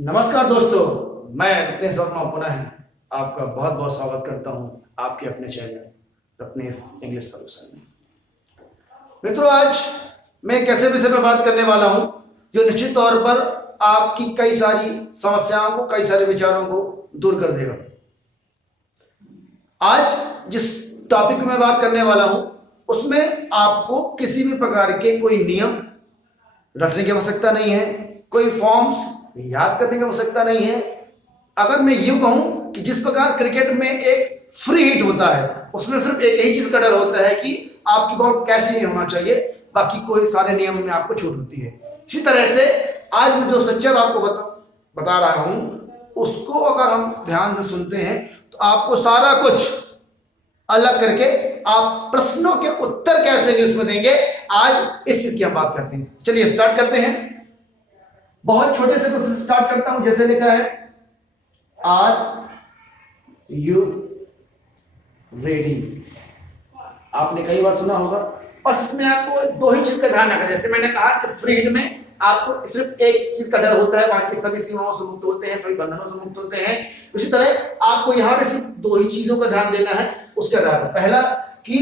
नमस्कार दोस्तों, मैं रत्नेश वर्मा पुनः आपका बहुत बहुत स्वागत करता हूं आपके अपने चैनल रत्नेश इंग्लिश सॉल्यूशन में। मित्रों, आज मैं एक ऐसे विषय पर बात करने वाला हूं जो निश्चित तौर पर आपकी कई सारी समस्याओं को, कई सारे विचारों को दूर कर देगा। आज जिस टॉपिक में मैं बात करने वाला हूं उसमें आपको किसी भी प्रकार के कोई नियम रखने की आवश्यकता नहीं है, कोई फॉर्म्स याद करने की आवश्यकता नहीं है। अगर मैं यूं कहूं कि जिस प्रकार क्रिकेट में एक फ्री हिट होता है, उसमें सिर्फ एक ही चीज का डर होता है कि आपकी बॉल कैच नहीं होना चाहिए, बाकी कोई सारे नियम में आपको छूट होती है। इसी तरह से आज मैं जो स्ट्रक्चर आपको बता रहा हूं उसको अगर हम ध्यान से सुनते हैं तो आपको सारा कुछ अलग करके आप प्रश्नों के उत्तर कैसे इंग्लिश में देंगे, आज इस चीज की हम बात करते हैं। चलिए स्टार्ट करते हैं। बहुत छोटे से प्रश्न स्टार्ट करता हूं। जैसे लिखा है, आर यू रेडी। आपने कई बार सुना होगा। बस इसमें आपको दो ही चीज का ध्यान रखना है। जैसे मैंने कहा कि फ्री हिट में आपको सिर्फ एक चीज का डर होता है, बाकी सभी सीमाओं से मुक्त होते हैं, सभी बंधनों से मुक्त होते हैं। उसी तरह आपको यहां पे सिर्फ दो ही चीजों का ध्यान देना है। उसके आधार पर पहला कि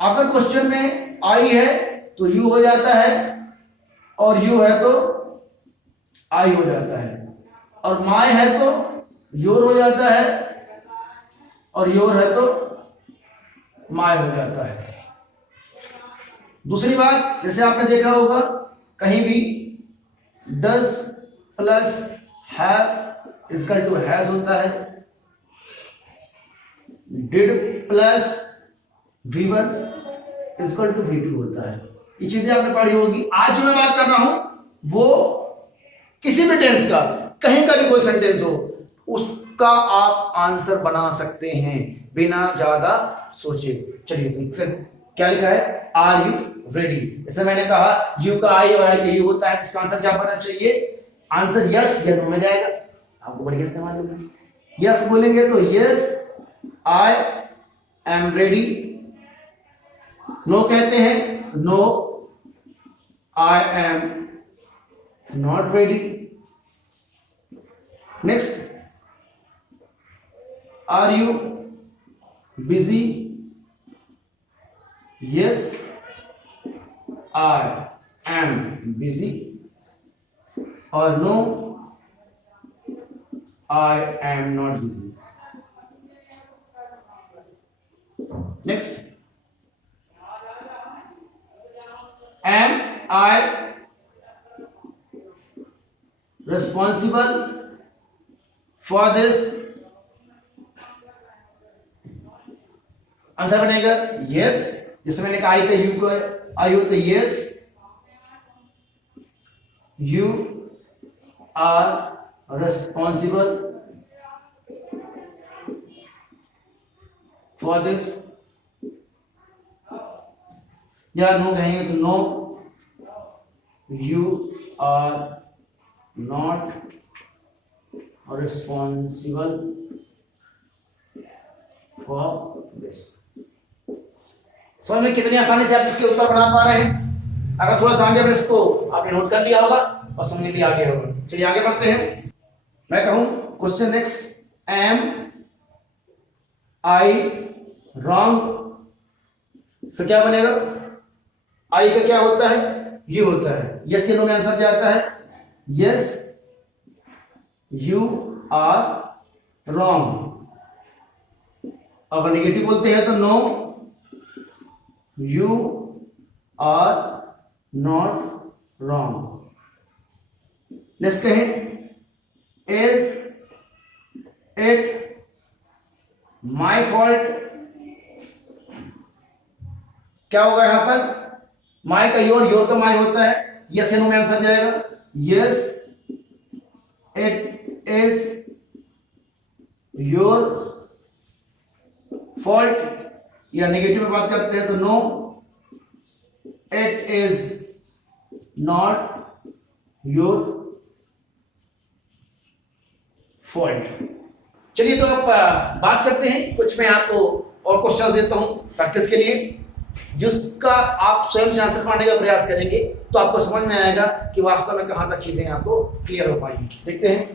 अगर क्वेश्चन में आई है तो यू हो जाता है, और यू है तो आई हो जाता है, और माय है तो योर हो जाता है, और योर है तो माय हो जाता है। दूसरी बात, जैसे आपने देखा होगा कहीं भी does plus have equal to has होता है, did plus V1 equal to V2 होता है। ये चीजें आपने पढ़ी होगी। आज जो मैं बात कर रहा हूं वो किसी भी टेंस का, कहीं का भी कोई सेंटेंस हो, उसका आप आंसर बना सकते हैं बिना ज्यादा सोचे। चलिए क्या लिखा है, आर यू रेडी। जैसे मैंने कहा यू का आई और आई का यू होता है, इसका आंसर क्या बनना चाहिए? आंसर यस या नो में जाएगा। आपको बढ़िया से मालूम है। यस बोलेंगे तो yes I am ready. No कहते हैं no I am not ready. Next, are you busy? Yes I am busy. और no I am not busy. Next, am I responsible for this? Answer बनेगा yes. जैसे मैंने कहा आई का you को आई हो तो yes you are responsible for this. या नो कहेंगे तो no you are not responsible for this. समझ में कितनी आसानी से आप इसके उत्तर बना पा रहे हैं। अगर थोड़ा सा आगे बढ़े इसको आपने नोट कर लिया होगा और समझ लिया आगे होगा। चलिए आगे बढ़ते हैं। मैं कहूं question next, am I wrong? So क्या बनेगा? आई का क्या होता है? यू होता है। यस या नो में आंसर क्या आता है? Yes you are wrong. अगर नेगेटिव बोलते हैं तो no you are not wrong. Next कहें, इज इट माई फॉल्ट? क्या होगा यहां पर? माय का योर, योर का माय होता है। यस या नो में आंसर जाएगा yes it is your fault. या नेगेटिव में बात करते हैं तो no it is not your fault. चलिए तो अब बात करते हैं। कुछ मैं आपको और क्वेश्चन देता हूं प्रैक्टिस के लिए, जिसका आप स्वयं से आंसर पाने का प्रयास करेंगे तो आपको समझ में आएगा कि वास्तव में कहां तक चीजें आपको क्लियर हो पाएंगी। देखते हैं।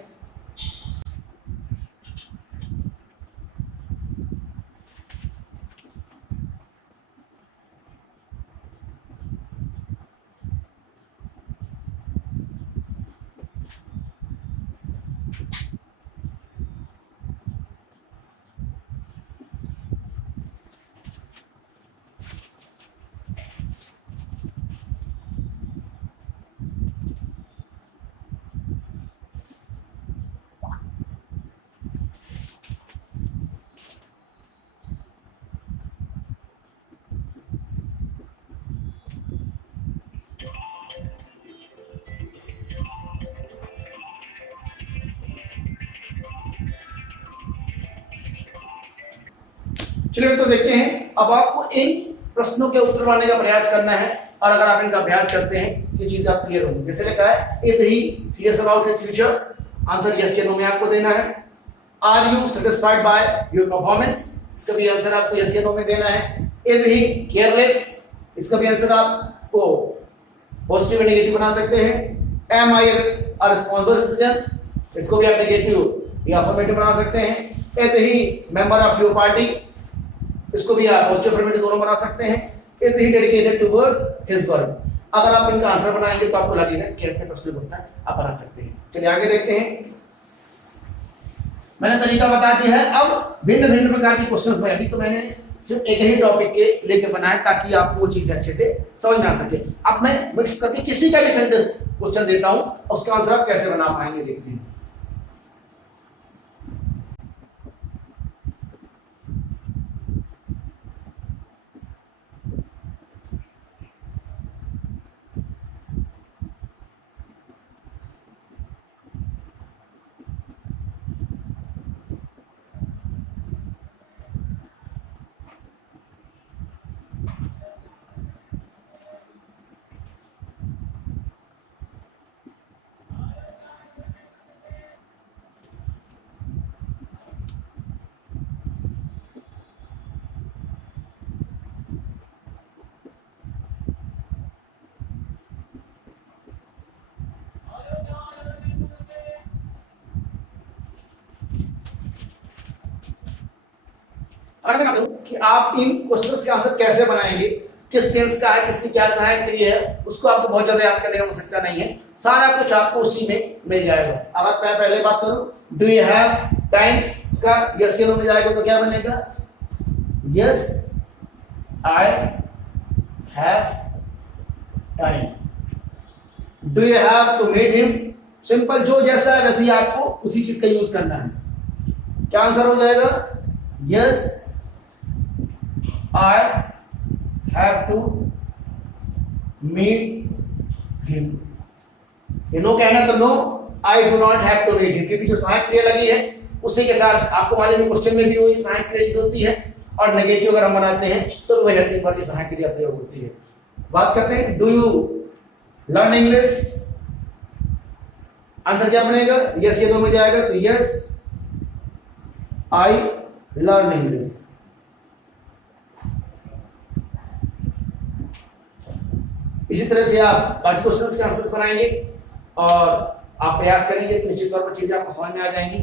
चलिए तो देखते हैं। अब आपको इन प्रश्नों के उत्तर पाने का प्रयास करना है, और अगर आप इनका अभ्यास करते हैं ये चीज आप क्लियर होंगी। जैसे लिखा है, is he serious about his future? Answer yes या नो में आपको देना है। Are you satisfied by your performance? इसका भी आंसर आपको यस या नो में देना है। Is he careless? इसका भी आंसर आपको पॉजिटिव या नेगेटिव बना सकते हैं। एम आई अ रिस्पांसिबल सिटीजन? इसको भी आप नेगेटिव या अफर्मेटिव बना सकते हैं। Is he member of your party? इसको भी आप पॉजिटिव अफर्मेटिव दोनों बना सकते हैं। Is he dedicated towards his work? अगर आप इनका आंसर बनाएंगे तो आपको लगेगा कैसे प्रश्न बनता है, आप बना सकते हैं। चलिए आगे देखते हैं। मैंने तरीका बता दिया है। अब भिन्न भिन्न प्रकार की क्वेश्चंस में, अभी तो मैंने सिर्फ एक ही टॉपिक के लेके बनाया ताकि आपको वो चीजें अच्छे से समझ में आ सके। अब मैं मिक्स करके किसी का भी सेंटेंस क्वेश्चन देता हूं, उसका आंसर आप कैसे बना पाएंगे, देखते हैं। अगर मैं बात करूं कि आप इन क्वेश्चंस के आंसर कैसे बनाएंगे, किस टेंस का है, किससे क्या सहायक क्रिया है, उसको आपको बहुत ज्यादा याद करने की आवश्यकता नहीं है। सारा कुछ आपको उसी में मिल जाएगा। अगर मैं पहले बात करूं, डू यू हैव टाइम? इसका यस या नो में जाएगा तो क्या बनेगा? Yes I have time. Do you have to meet him? Simple, जो जैसा है वैसे ही आपको उसी चीज का यूज करना है। क्या आंसर हो जाएगा? Yes I have to meet him. ये नो कहना तो no, I do not have to meet him, क्योंकि जो सहायक क्रिया लगी है उसी के साथ आपको मालूम है क्वेश्चन में भी वही सहायक क्रिया यूज होती है, और नेगेटिव अगर हम बनाते हैं तो वही हेल्पिंग वर्ब की सहायक क्रिया प्रयोग होती है। बात करते हैं, do you learn English? Answer क्या बनेगा? यस या नो में जाएगा तो यस आई लर्न इंग्लिश। इसी तरह से आप बाकी क्वेश्चंस के आंसर्स बनाएंगे और आप प्रयास करेंगे तो निश्चित तौर पर चीजें आपको समझ में आ जाएंगी।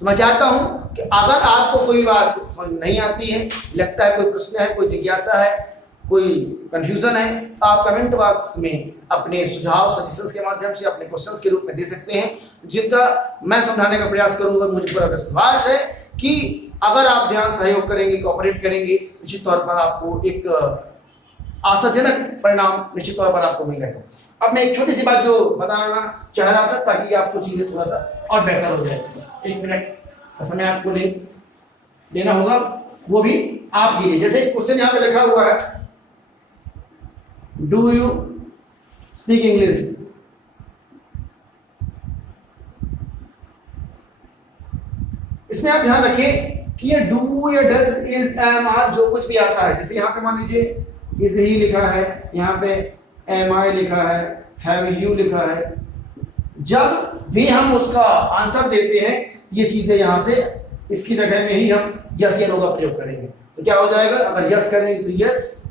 तो मैं चाहता हूं कि अगर आपको कोई बात समझ नहीं आती है, लगता है कोई प्रश्न है, कोई जिज्ञासा है, कोई कंफ्यूजन है, तो आप कमेंट बॉक्स में अपने सुझाव सजेशंस के माध्यम से अपने क्वेश्चंस के रूप में दे सकते हैं, जिनका मैं समझाने का प्रयास करूंगा। मुझे पूरा विश्वास है कि अगर आप ध्यान सहयोग करेंगे, कोऑपरेट करेंगे, निश्चित तौर पर आपको एक आशाजनक परिणाम निश्चित तौर पर आपको मिलेगा। अब मैं एक छोटी सी बात जो बताना चाह रहा था ताकि आपको चीजें थोड़ा सा और बेहतर हो जाए। एक मिनट का समय आपको लेना होगा, वो भी आप लीजिए। जैसे क्वेश्चन यहाँ पे लिखा हुआ है, डू यू स्पीक इंग्लिश? इसमें आप ध्यान रखें कि ये डू या डज, इज, एम, आर जो कुछ भी आता है, जैसे यहाँ पे मान लीजिए इज ही लिखा है, यहाँ पे एम आई लिखा है, हैव यू लिखा है, जब भी हम उसका आंसर देते हैं ये चीजें यहाँ से इसकी जगह में ही हम यस या नो का प्रयोग करेंगे। तो क्या हो जाएगा? अगर यस करेंगे तो यस,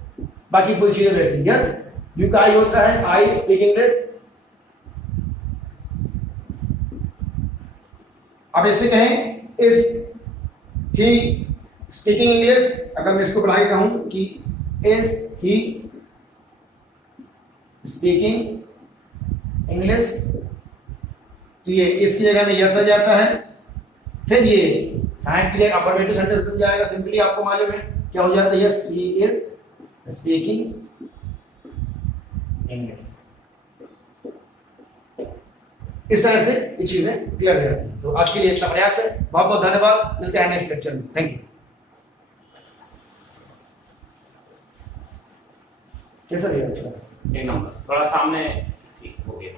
बाकी कोई चीजें वैसे यस, यू का आई होता है आई स्पीक इंग्लिश। अब ऐसे कहें इज ही स्पीकिंग इंग्लिश, अगर मैं इसको बढ़ा के कहूं कि इज ही स्पीकिंग इंग्लिश, तो ये इसकी जगह में यस आ जाता है। फिर ये साइड के लिए अफर्मेटिव सेंटेंस बन जाएगा। सिंपली आपको मालूम है क्या हो जाता है, yes he is speaking English. इस तरह से ये चीजें क्लियर हो जाती हैं। तो आज के लिए इतना पर्याप्त है। बहुत बहुत धन्यवाद, मिलते हैं नेक्स्ट लेक्चर में। Thank you. कैसा लगा? एक नंबर, थोड़ा सामने ठीक हो गया।